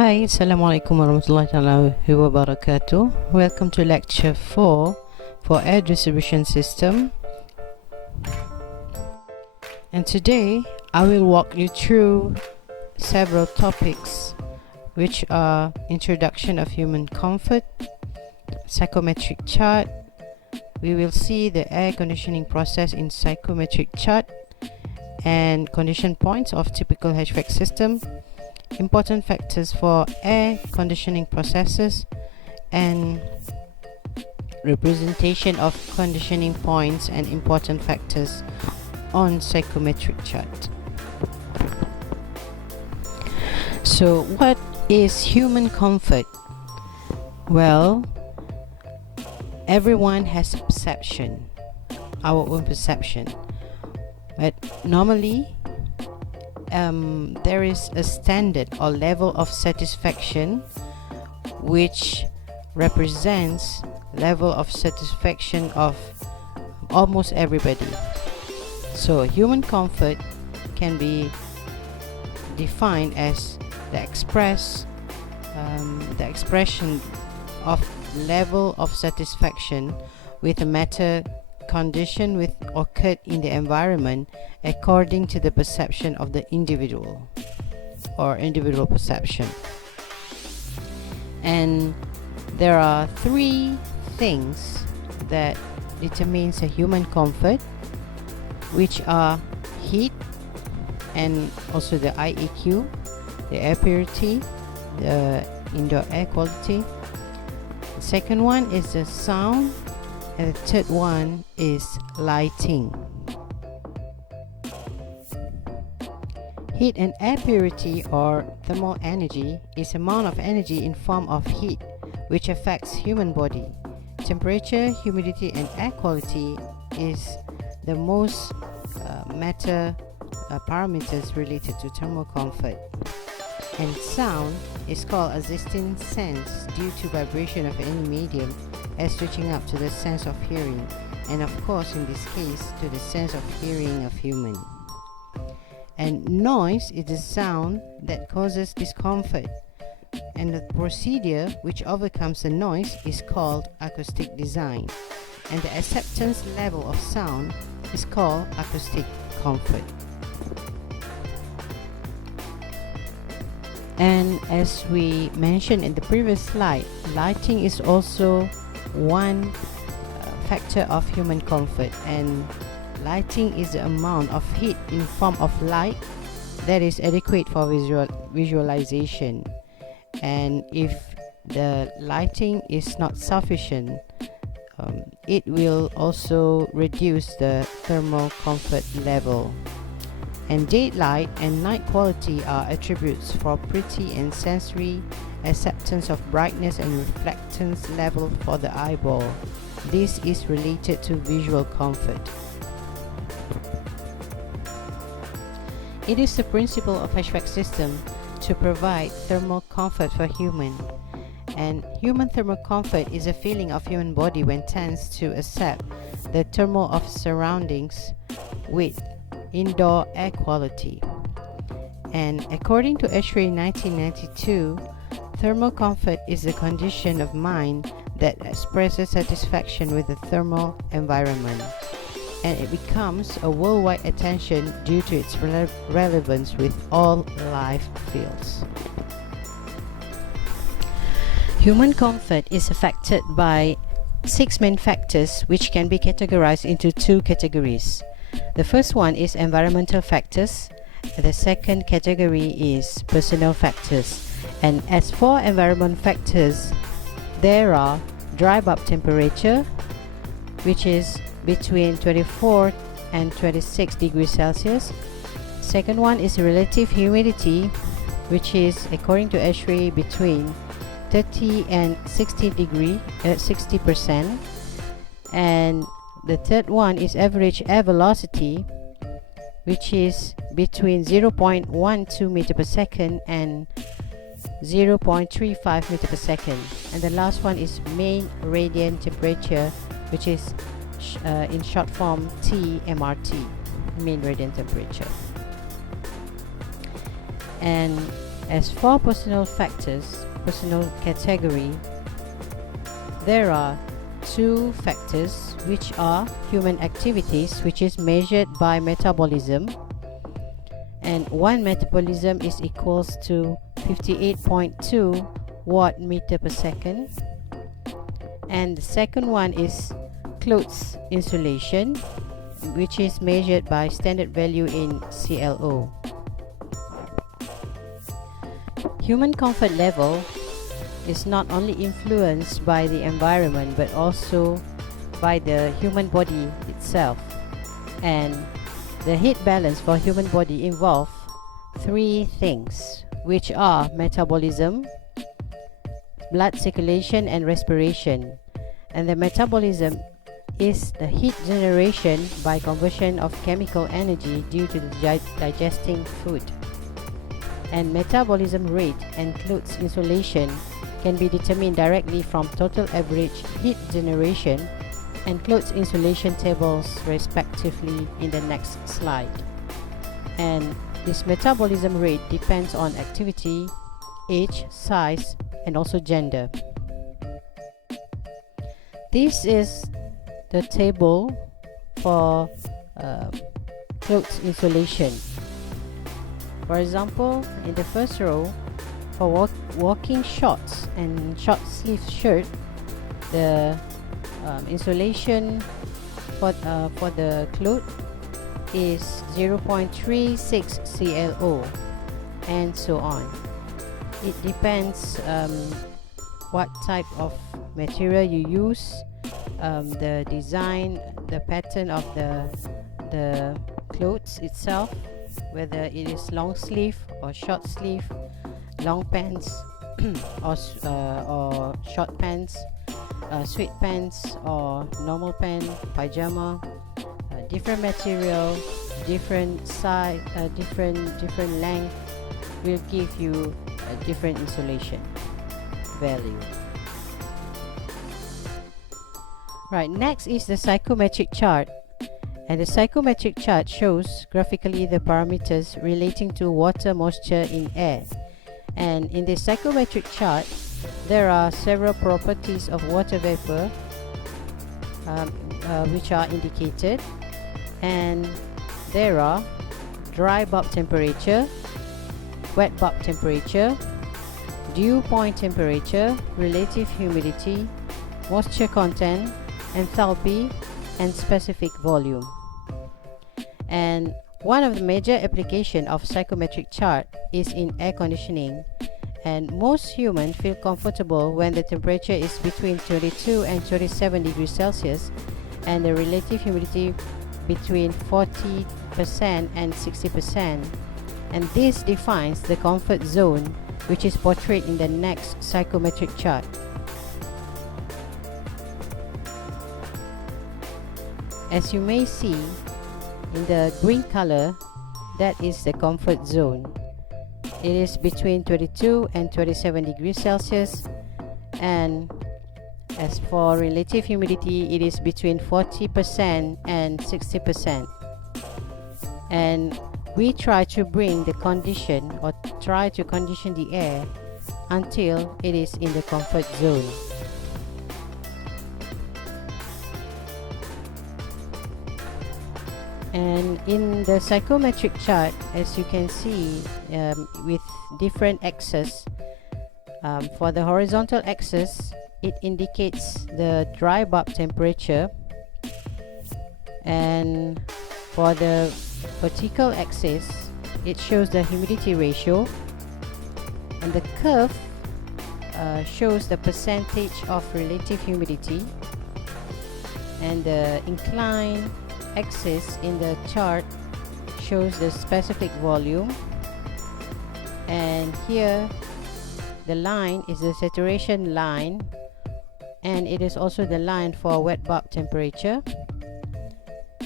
Hi, Assalamualaikum warahmatullahi wabarakatuh. Welcome to lecture 4 for air distribution system. And today I will walk you through several topics which are introduction of human comfort, psychometric chart. We will see the air conditioning process in psychometric chart and condition points of typical HVAC system, important factors for air conditioning processes, and representation of conditioning points and important factors on psychometric chart. So what is human comfort? Well, everyone has a perception, our own perception, but normally there is a standard or level of satisfaction which represents level of satisfaction of almost everybody. So human comfort can be defined as the expression of level of satisfaction with a matter condition with occurred in the environment according to the perception of the individual or individual perception. And there are three things that determines a human comfort, which are heat and also the IEQ, the air purity, the indoor air quality. The second one is the sound, and the third one is lighting. Heat and air purity or thermal energy is amount of energy in form of heat which affects human body. Temperature, humidity and air quality is the most parameters related to thermal comfort. And sound is called existing sense due to vibration of any medium as reaching up to the sense of hearing, and of course in this case to the sense of hearing of human. And noise is the sound that causes discomfort, and the procedure which overcomes the noise is called acoustic design, and the acceptance level of sound is called acoustic comfort. And as we mentioned in the previous slide, lighting is also one factor of human comfort, and lighting is the amount of heat in form of light that is adequate for visualization. And if the lighting is not sufficient, it will also reduce the thermal comfort level. And daylight and night quality are attributes for pretty and sensory acceptance of brightness and reflectance level for the eyeball. This is related to visual comfort. It is the principle of HVAC system to provide thermal comfort for human. And human thermal comfort is a feeling of human body when tends to accept the thermal of surroundings with indoor air quality. And according to Eshrey 1992, thermal comfort is a condition of mind that expresses satisfaction with the thermal environment, and it becomes a worldwide attention due to its relevance with all life fields. Human comfort is affected by 6 main factors which can be categorized into 2 categories. The first one is environmental factors. The second category is personal factors. And as for environment factors, there are dry bulb temperature, which is between 24 and 26 degrees Celsius. Second one is relative humidity, which is according to Eshrey between 30 and 60%. And the third one is average air velocity, which is between 0.12 meter per second and 0.35 meter per second. And the last one is main radiant temperature, which is in short form TMRT, mean radiant temperature. And As for personal factors, personal category, there are two factors, which are human activities, which is measured by metabolism, and one metabolism is equals to 58.2 watt meter per second, and the second one is clothes insulation, which is measured by standard value in CLO. Human comfort level is not only influenced by the environment but also by the human body itself, and the heat balance for human body involve three things, which are metabolism, blood circulation, and respiration. And the metabolism is the heat generation by conversion of chemical energy due to the digesting food. And metabolism rate and clothes insulation can be determined directly from total average heat generation and clothes insulation tables respectively in the next slide. And this metabolism rate depends on activity, age, size, and also gender. This is the table for clothes insulation. For example, in the first row, for walking shorts and short sleeve shirt, the insulation for the cloth is 0.36 CLO, and so on. It depends what type of material you use, the design, the pattern of the clothes itself, whether it is long sleeve or short sleeve, long pants or short pants, sweat pants or normal pant, pajama, different material, different size, different length will give you a different insulation value. Right, next is the psychometric chart. And the psychometric chart shows graphically the parameters relating to water moisture in air. And in the psychometric chart, there are several properties of water vapor which are indicated. And there are dry bulb temperature, wet bulb temperature, dew point temperature, relative humidity, moisture content, enthalpy, and specific volume. And one of the major applications of psychometric chart is in air conditioning, and most humans feel comfortable when the temperature is between 22 and 27 degrees Celsius and the relative humidity between 40% and 60%, and this defines the comfort zone, which is portrayed in the next psychometric chart. As you may see in the green color, that is the comfort zone. It is between 22 and 27 degrees Celsius, and as for relative humidity, it is between 40% and 60%. And we try to bring the condition or try to condition the air until it is in the comfort zone. And in the psychometric chart, as you can see, with different axes, for the horizontal axis, it indicates the dry bulb temperature, and for the vertical axis, it shows the humidity ratio, and the curve shows the percentage of relative humidity, and the inclined axis in the chart shows the specific volume, and here the line is the saturation line, and it is also the line for wet bulb temperature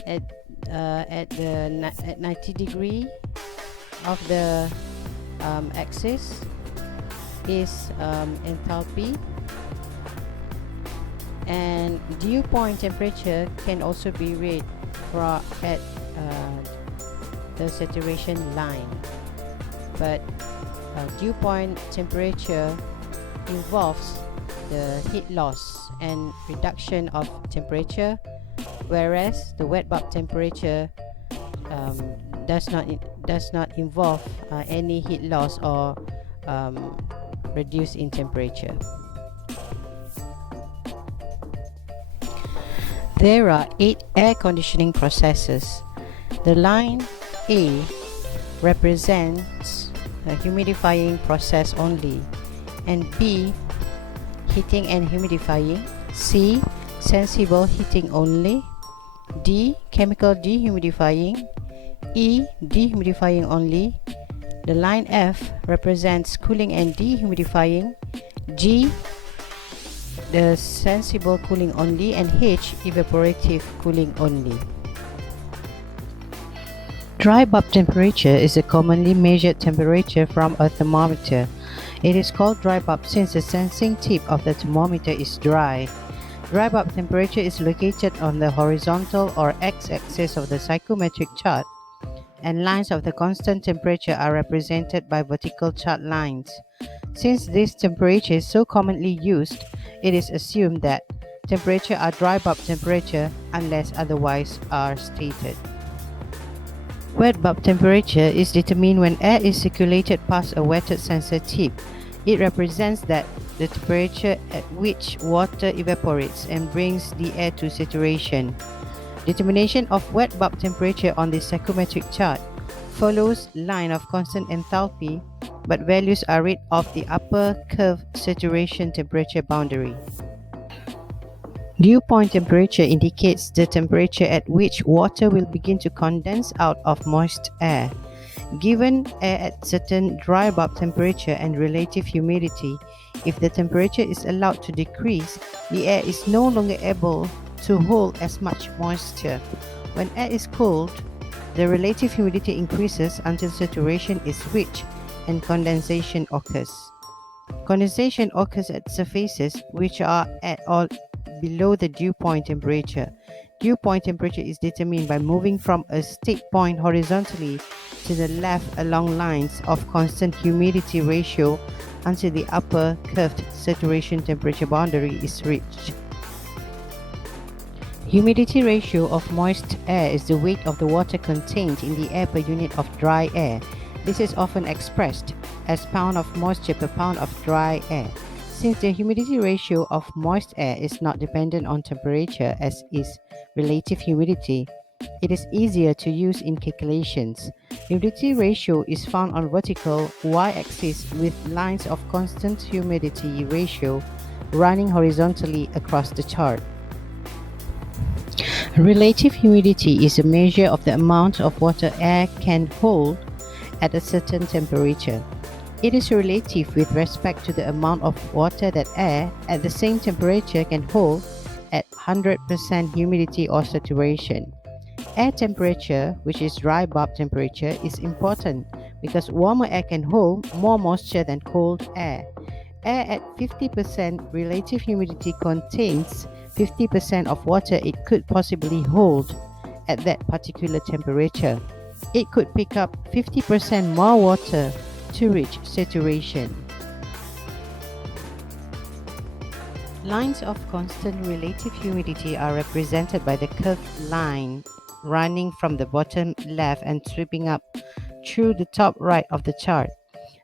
at 90 degree of the axis is enthalpy, and dew point temperature can also be read at the saturation line, but dew point temperature involves the heat loss and reduction of temperature, whereas the wet bulb temperature does not involve any heat loss or reduce in temperature. There are 8 air conditioning processes. The line A represents a humidifying process only, and B, heating and humidifying, C, sensible heating only, D, chemical dehumidifying, E, dehumidifying only. The line F represents cooling and dehumidifying, G, the sensible cooling only, and H, evaporative cooling only. Dry bulb temperature is a commonly measured temperature from a thermometer. It is called dry bulb since the sensing tip of the thermometer is dry. Dry bulb temperature is located on the horizontal or x-axis of the psychometric chart, and lines of the constant temperature are represented by vertical chart lines. Since this temperature is so commonly used, it is assumed that temperature are dry bulb temperature unless otherwise are stated. Wet bulb temperature is determined when air is circulated past a wetted sensor tip. It represents that the temperature at which water evaporates and brings the air to saturation. Determination of wet bulb temperature on the psychometric chart follows line of constant enthalpy, but values are read off the upper curve saturation temperature boundary. Dew point temperature indicates the temperature at which water will begin to condense out of moist air. Given air at certain dry bulb temperature and relative humidity, if the temperature is allowed to decrease, the air is no longer able to hold as much moisture. When air is cooled, the relative humidity increases until saturation is reached and condensation occurs. Condensation occurs at surfaces which are at or below the dew point temperature. Dew point temperature is determined by moving from a state point horizontally to the left along lines of constant humidity ratio until the upper curved saturation temperature boundary is reached. Humidity ratio of moist air is the weight of the water contained in the air per unit of dry air. This is often expressed as pound of moisture per pound of dry air. Since the humidity ratio of moist air is not dependent on temperature as is relative humidity, it is easier to use in calculations. Humidity ratio is found on vertical y-axis with lines of constant humidity ratio running horizontally across the chart. Relative humidity is a measure of the amount of water air can hold at a certain temperature. It is relative with respect to the amount of water that air at the same temperature can hold at 100% humidity or saturation. Air temperature, which is dry bulb temperature, is important because warmer air can hold more moisture than cold air. Air at 50% relative humidity contains 50% of water it could possibly hold at that particular temperature. It could pick up 50% more water to reach saturation. Lines of constant relative humidity are represented by the curved line running from the bottom left and sweeping up through the top right of the chart.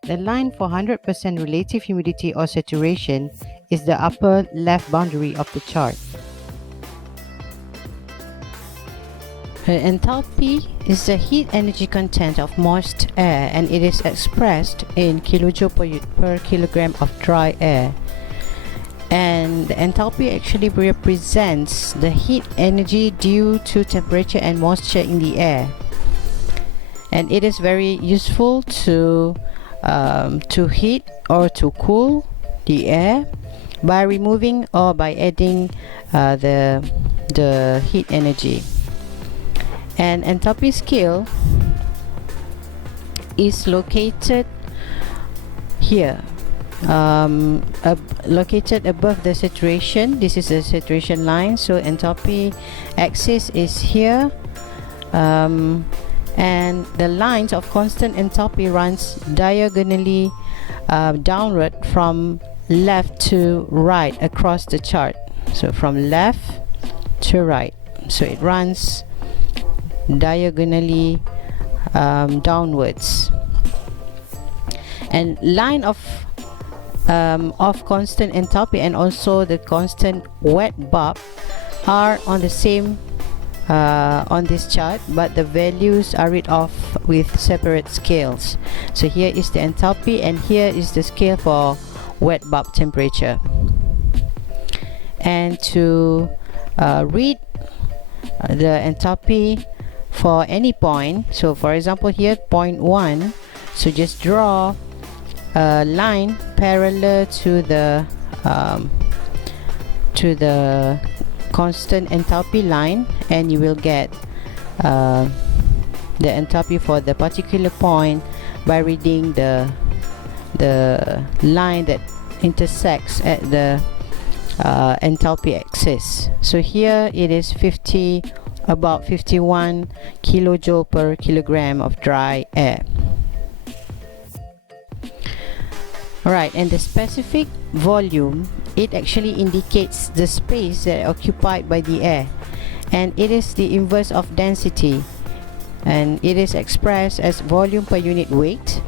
The line for 100% relative humidity or saturation is the upper left boundary of the chart. Enthalpy is the heat energy content of moist air, and it is expressed in kilojoule per kilogram of dry air. And the enthalpy actually represents the heat energy due to temperature and moisture in the air. And it is very useful to heat or to cool the air by removing or by adding the heat energy. And enthalpy scale is located here, located above the saturation. This is the saturation line, so enthalpy axis is here. and the lines of constant enthalpy runs diagonally downward from left to right across the chart. So from left to right, so it runs diagonally downwards. And line of constant enthalpy and also the constant wet bulb are on the same on this chart, but the values are read off with separate scales. So here is the enthalpy and here is the scale for wet bulb temperature. And to read the enthalpy for any point, so for example here point 1, so just draw a line parallel to the constant enthalpy line, and you will get the enthalpy for the particular point by reading the line that intersects at the enthalpy axis. So here it is about 51 kilojoule per kilogram of dry air. Alright, and the specific volume, it actually indicates the space that occupied by the air, and it is the inverse of density, and it is expressed as volume per unit weight.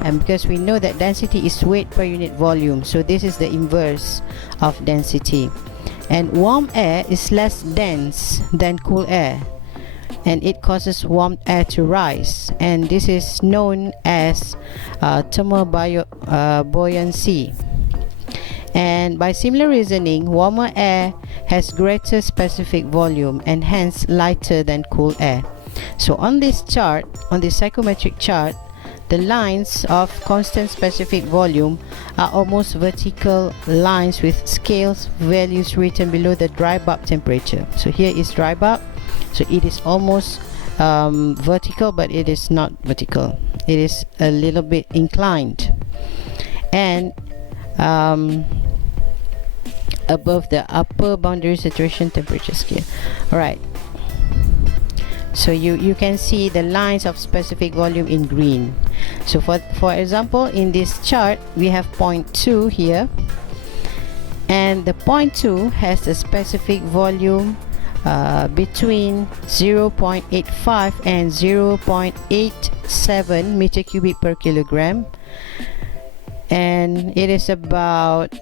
And because we know that density is weight per unit volume, so this is the inverse of density. And warm air is less dense than cool air, and it causes warm air to rise, and this is known as thermal buoyancy. And by similar reasoning, warmer air has greater specific volume and hence lighter than cool air. So on this chart, on the psychometric chart, the lines of constant specific volume are almost vertical lines with scales values written below the dry bulb temperature. So here is dry bulb, so it is almost vertical, but it is not vertical, it is a little bit inclined, and above the upper boundary saturation temperature scale. Alright, so you can see the lines of specific volume in green. So for example, in this chart we have point 2 here, and the point 2 has a specific volume between 0.85 and 0.87 meter cubic per kilogram, and it is about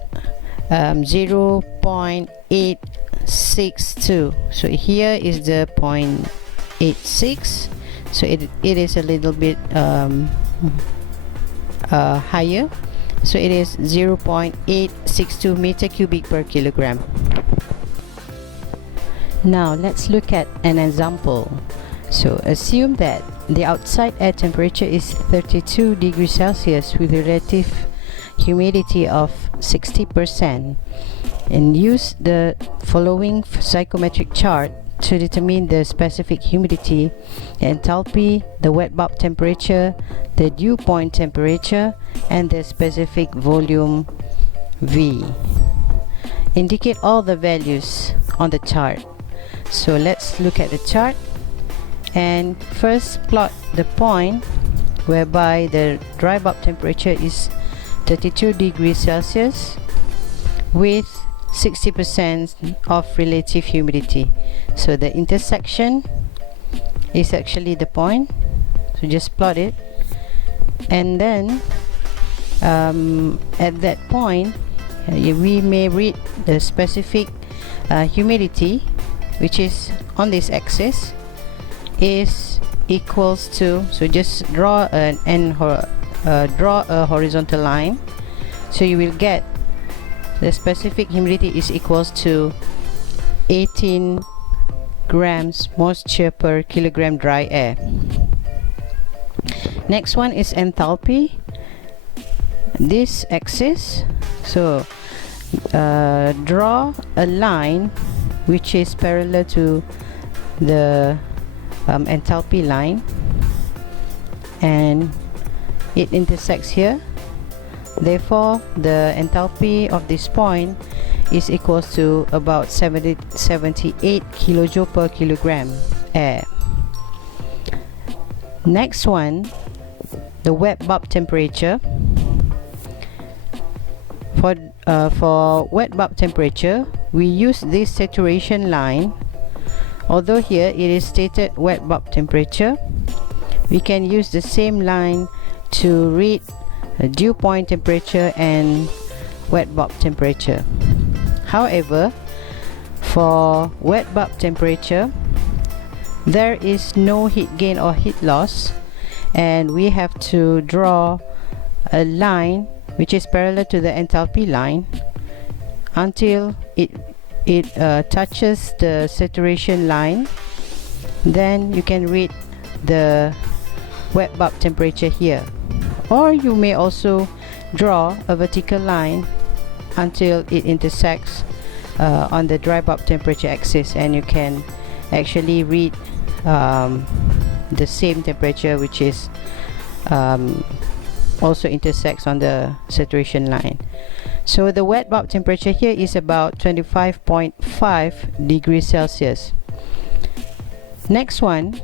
0.862. so here is the 0.86, so it is a little bit higher, so it is 0.862 meter cubic per kilogram. Now let's look at an example. So assume that the outside air temperature is 32 degrees Celsius with relative humidity of 60%, and use the following psychometric chart to determine the specific humidity, the enthalpy, the wet bulb temperature, the dew point temperature, and the specific volume V. Indicate all the values on the chart. So let's look at the chart, and first plot the point whereby the dry bulb temperature is 32 degrees Celsius with 60% of relative humidity. So the intersection is actually the point, so just plot it, and then at that point we may read the specific humidity, which is on this axis, is equals to, so just draw a horizontal line, so you will get the specific humidity is equals to 18 grams moisture per kilogram dry air. Next one is enthalpy, this axis, so draw a line which is parallel to the enthalpy line, and it intersects here. Therefore the enthalpy of this point is equals to about 78 kilojoule per kilogram air. Next one, the wet bulb temperature. For wet bulb temperature, we use this saturation line. Although here it is stated wet bulb temperature, we can use the same line to read dew point temperature and wet bulb temperature. However, for wet bulb temperature, there is no heat gain or heat loss, and we have to draw a line which is parallel to the enthalpy line until it touches the saturation line. Then you can read the wet bulb temperature here, or you may also draw a vertical line until it intersects on the dry bulb temperature axis, and you can actually read the same temperature, which is also intersects on the saturation line. So the wet bulb temperature here is about 25.5 degrees Celsius. Next one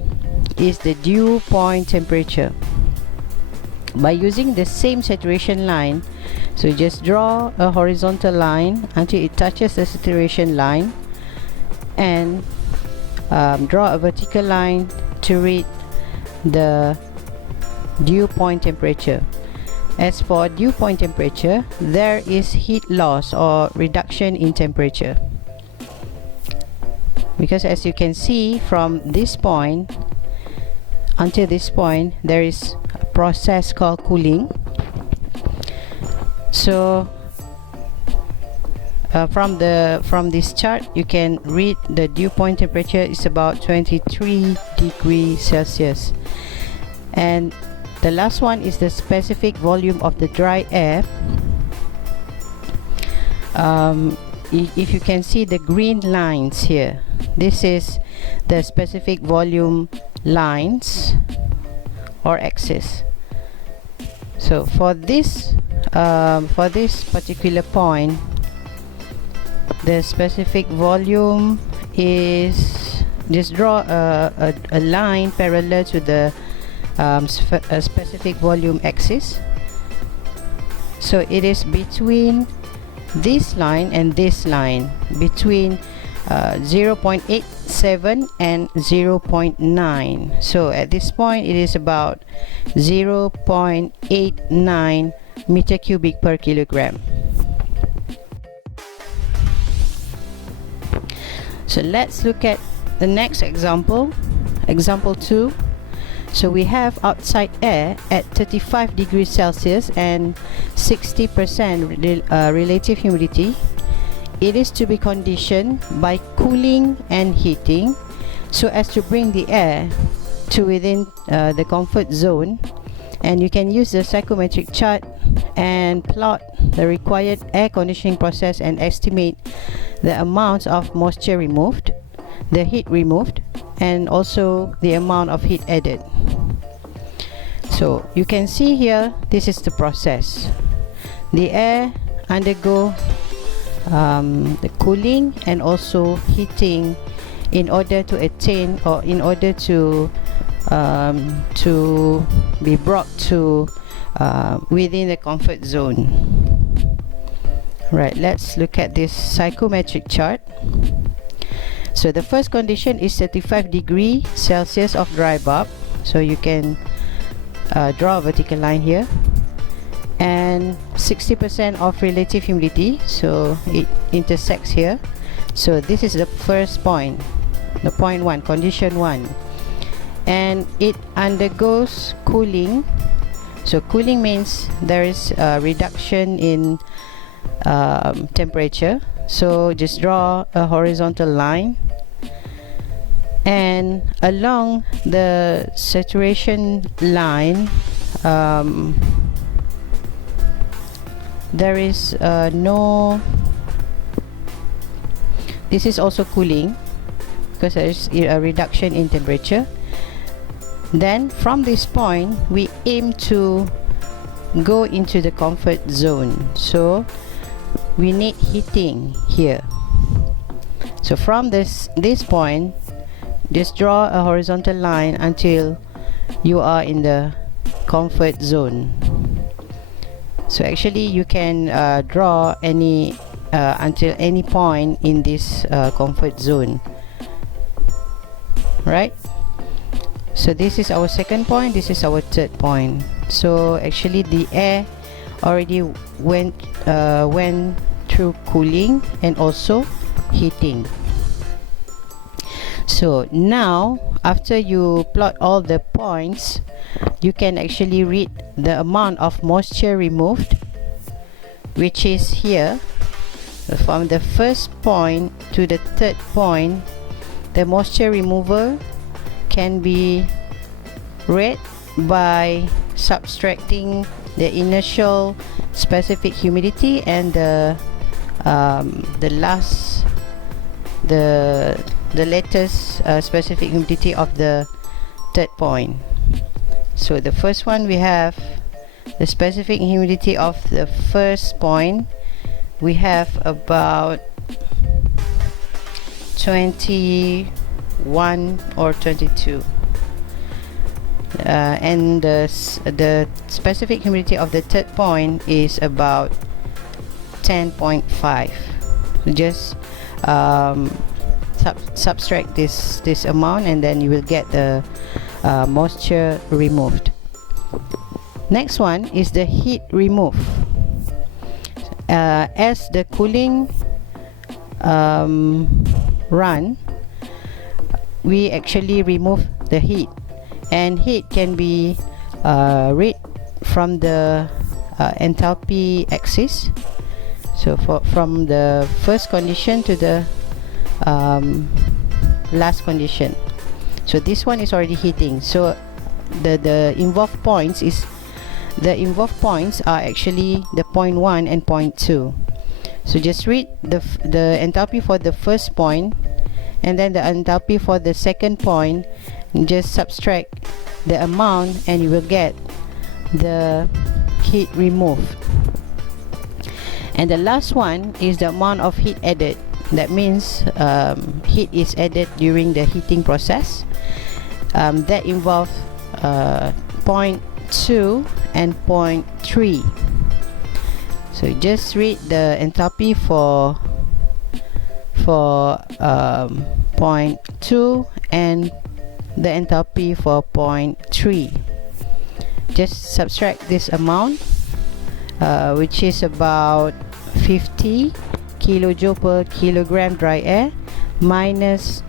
is the dew point temperature. By using the same saturation line, so just draw a horizontal line until it touches the saturation line, and draw a vertical line to read the dew point temperature. As for dew point temperature, there is heat loss or reduction in temperature, because as you can see from this point until this point, there is a process called cooling. So from this chart, you can read the dew point temperature is about 23 degrees Celsius. And the last one is the specific volume of the dry air. If you can see the green lines here, this is the specific volume lines or axis. So for this particular point, the specific volume is, just draw a line parallel to the a specific volume axis. So it is between this line and this line, between 0.87 and 0.9. So at this point, it is about 0.89 meter cubic per kilogram. So let's look at the next example, example 2. So we have outside air at 35 degrees Celsius and 60% relative humidity. It is to be conditioned by cooling and heating so as to bring the air to within the comfort zone. And you can use the psychometric chart and plot the required air conditioning process and estimate the amount of moisture removed, the heat removed, and also the amount of heat added. So you can see here, this is the process. The air undergo the cooling and also heating in order to attain, or in order to be brought to within the comfort zone. Right, let's look at this psychometric chart. So the first condition is 35 degrees Celsius of dry bulb. So you can draw a vertical line here, and 60% of relative humidity, so it intersects here. So this is the first point, the point 1, condition 1, and it undergoes cooling. So cooling means there is a reduction in temperature. So just draw a horizontal line, and along the saturation line there is no, this is also cooling because there is a reduction in temperature. Then from this point we aim to go into the comfort zone, so we need heating here. So from this point, just draw a horizontal line until you are in the comfort zone. So actually you can draw any until any point in this comfort zone, right? So this is our second point, this is our third point. So actually the air already went through cooling and also heating. So now after you plot all the points, you can actually read the amount of moisture removed, which is here. From the first point to the third point, the moisture removal can be read by subtracting the initial specific humidity and the latest specific humidity of the third point. So the first one, we have the specific humidity of the first point. We have about 21 or 22, and the specific humidity of the third point is about 10.5. Just subtract this amount, and then you will get the moisture removed. Next one is the heat remove. As the cooling run, we actually remove the heat, and heat can be read from the enthalpy axis. So from the first condition to the last condition. So this one is already heating. So the involved points are actually the point 1 and point 2. So just read the enthalpy for the first point and then the enthalpy for the second point, and just subtract the amount and you will get the heat removed. And the last one is the amount of heat added. That means heat is added during the heating process. That involves point 2 and point 3. So just read the enthalpy for point 2 and the enthalpy for point 3. Just subtract this amount, which is about 50 kilojoule per kilogram dry air minus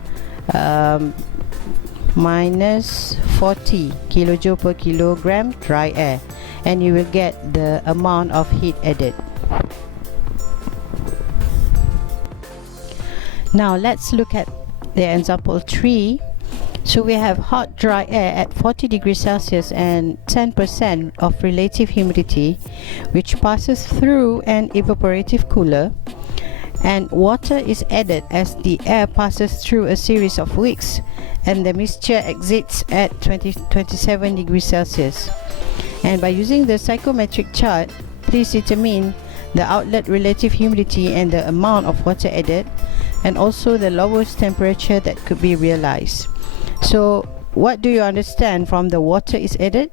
40 kilojoule per kilogram dry air, and you will get the amount of heat added. Now let's look at the example 3. So we have hot dry air at 40 degrees Celsius and 10% of relative humidity, which passes through an evaporative cooler, and water is added as the air passes through a series of wicks and the mixture exits at 27 degrees Celsius. And by using the psychometric chart, please determine the outlet relative humidity and the amount of water added, and also the lowest temperature that could be realized. So what do you understand from the water is added?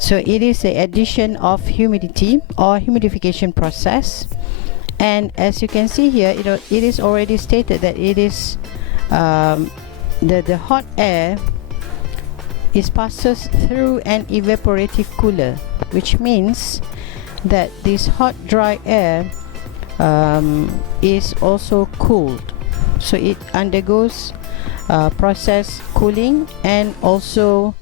So it is the addition of humidity or humidification process, and as you can see here, it is already stated that it is the hot air is passes through an evaporative cooler, which means that this hot dry air is also cooled. So it undergoes process cooling and also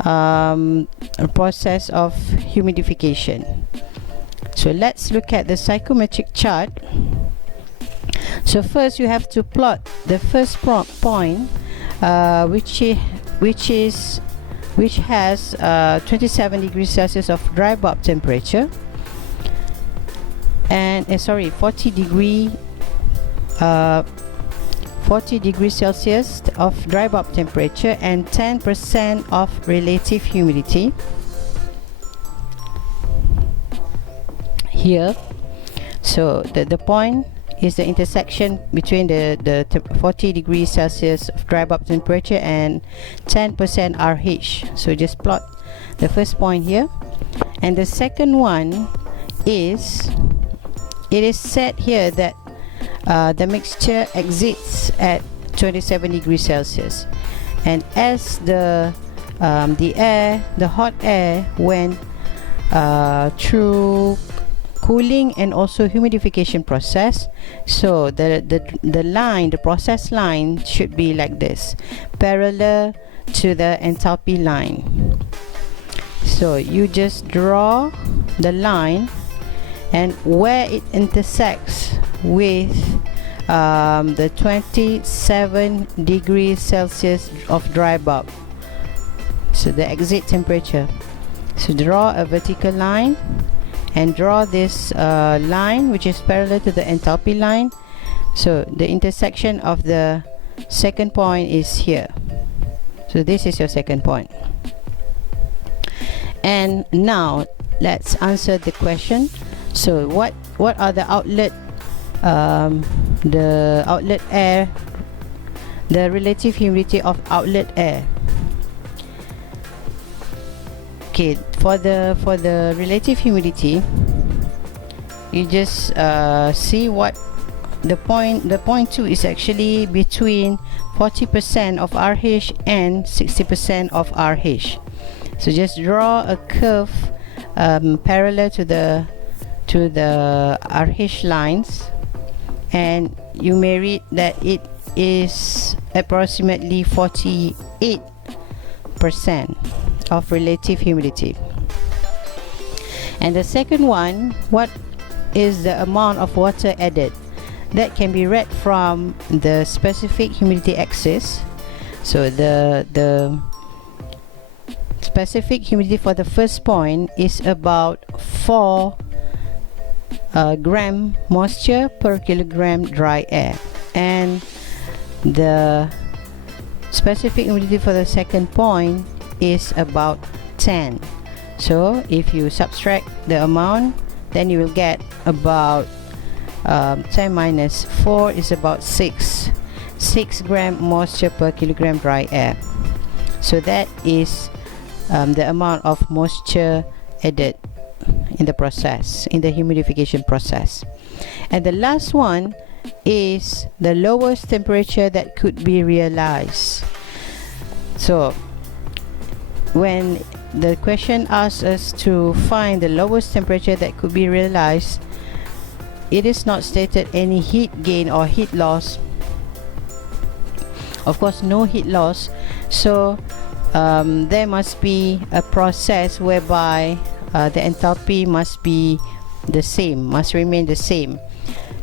a process of humidification. So let's look at the psychometric chart. So first you have to plot the first point, which has 27 degrees Celsius of dry bulb temperature, and 40 degrees Celsius of dry bulb temperature and 10% of relative humidity here. So the point is the intersection between the 40 degrees Celsius of dry bulb temperature and 10% RH. So just plot the first point here, and the second one is, it is said here that the mixture exits at 27 degrees Celsius, and as the hot air went through cooling and also humidification process, so the line, the process line should be like this, parallel to the enthalpy line. So you just draw the line, and where it intersects with the 27 degrees Celsius of dry bulb, so the exit temperature, so draw a vertical line and draw this line which is parallel to the enthalpy line. So the intersection of the second point is here, so this is your second point. And now let's answer the question. So what are the outlet air, the relative humidity of outlet air? Okay, for the relative humidity, you just see what the point 2 is actually between 40% of RH and 60% of RH. So just draw a curve parallel to the RH lines, and you may read that it is approximately 48% of relative humidity. And the second one, what is the amount of water added? That can be read from the specific humidity axis. So the specific humidity for the first point is about 4 gram moisture per kilogram dry air, and the specific humidity for the second point is about 10. So if you subtract the amount, then you will get about 10 minus 4 is about 6 gram moisture per kilogram dry air. So that is the amount of moisture added in the process, in the humidification process. And the last one is the lowest temperature that could be realized. So when the question asks us to find the lowest temperature that could be realized, it is not stated any heat gain or heat loss. Of course, no heat loss. So there must be a process whereby the enthalpy must be the same, must remain the same.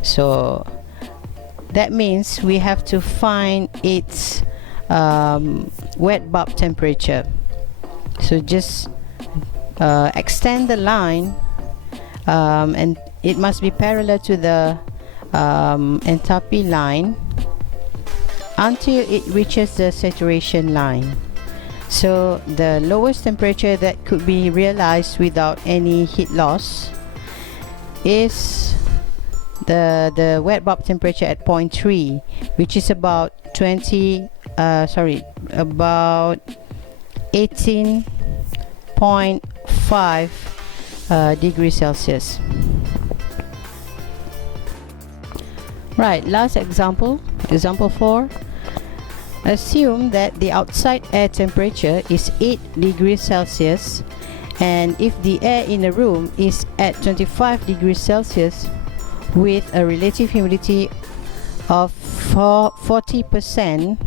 So that means we have to find its wet bulb temperature. So just extend the line, and it must be parallel to the enthalpy line until it reaches the saturation line. So the lowest temperature that could be realized without any heat loss is the wet bulb temperature at point 3, which is about 18.5 degrees Celsius. Right, last example 4. Assume that the outside air temperature is 8 degrees Celsius, and if the air in a room is at 25 degrees Celsius with a relative humidity of 40%,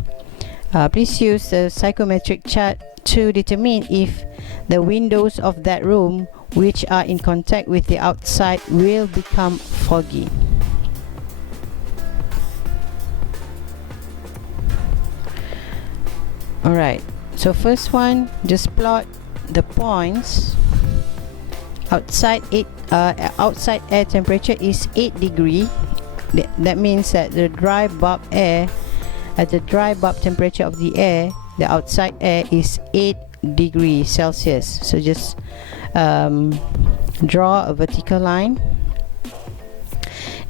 please use the psychometric chart to determine if the windows of that room which are in contact with the outside will become foggy. Alright, so first one, just plot the points. Outside air temperature is 8 degree. That means that the dry bulb air, at the dry bulb temperature of the air, the outside air is 8 degrees Celsius. So just draw a vertical line,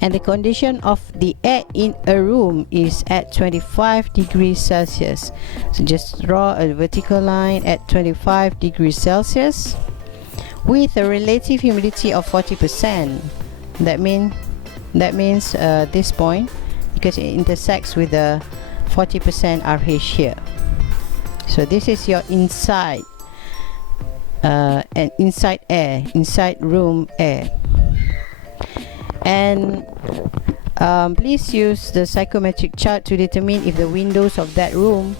and the condition of the air in a room is at 25 degrees Celsius. So just draw a vertical line at 25 degrees Celsius with a relative humidity of 40%. That means this point, because it intersects with the 40% RH here. So this is your inside and inside air, inside room air. And please use the psychometric chart to determine if the windows of that room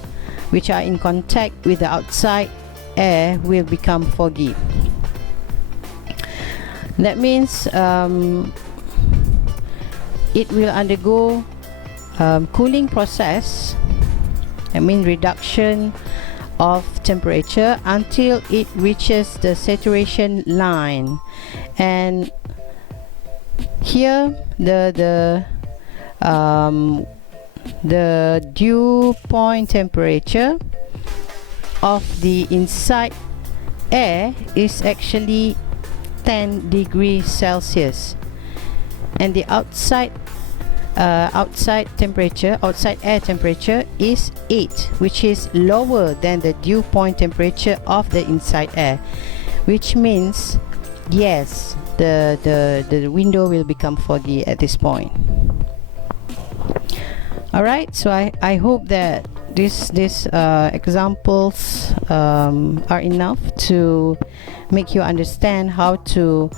which are in contact with the outside air will become foggy. That means it will undergo cooling process, I mean reduction of temperature until it reaches the saturation line. And here the dew point temperature of the inside air is actually 10 degrees Celsius, and the outside air temperature is 8, which is lower than the dew point temperature of the inside air, which means yes, the window will become foggy at this point. Alright, so I hope that these examples are enough to make you understand how to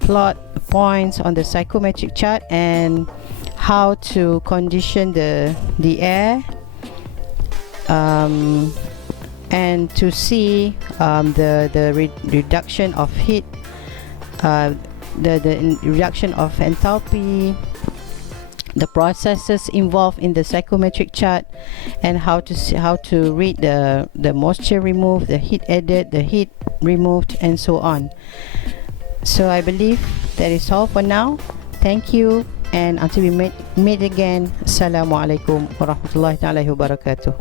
plot points on the psychometric chart and how to condition the air, and to see the reduction of heat, the reduction of enthalpy, the processes involved in the psychometric chart, and how to read the moisture removed, the heat added, the heat removed, and so on. So I believe that is all for now. Thank you, and until we meet again, Assalamu alaikum warahmatullahi wabarakatuh.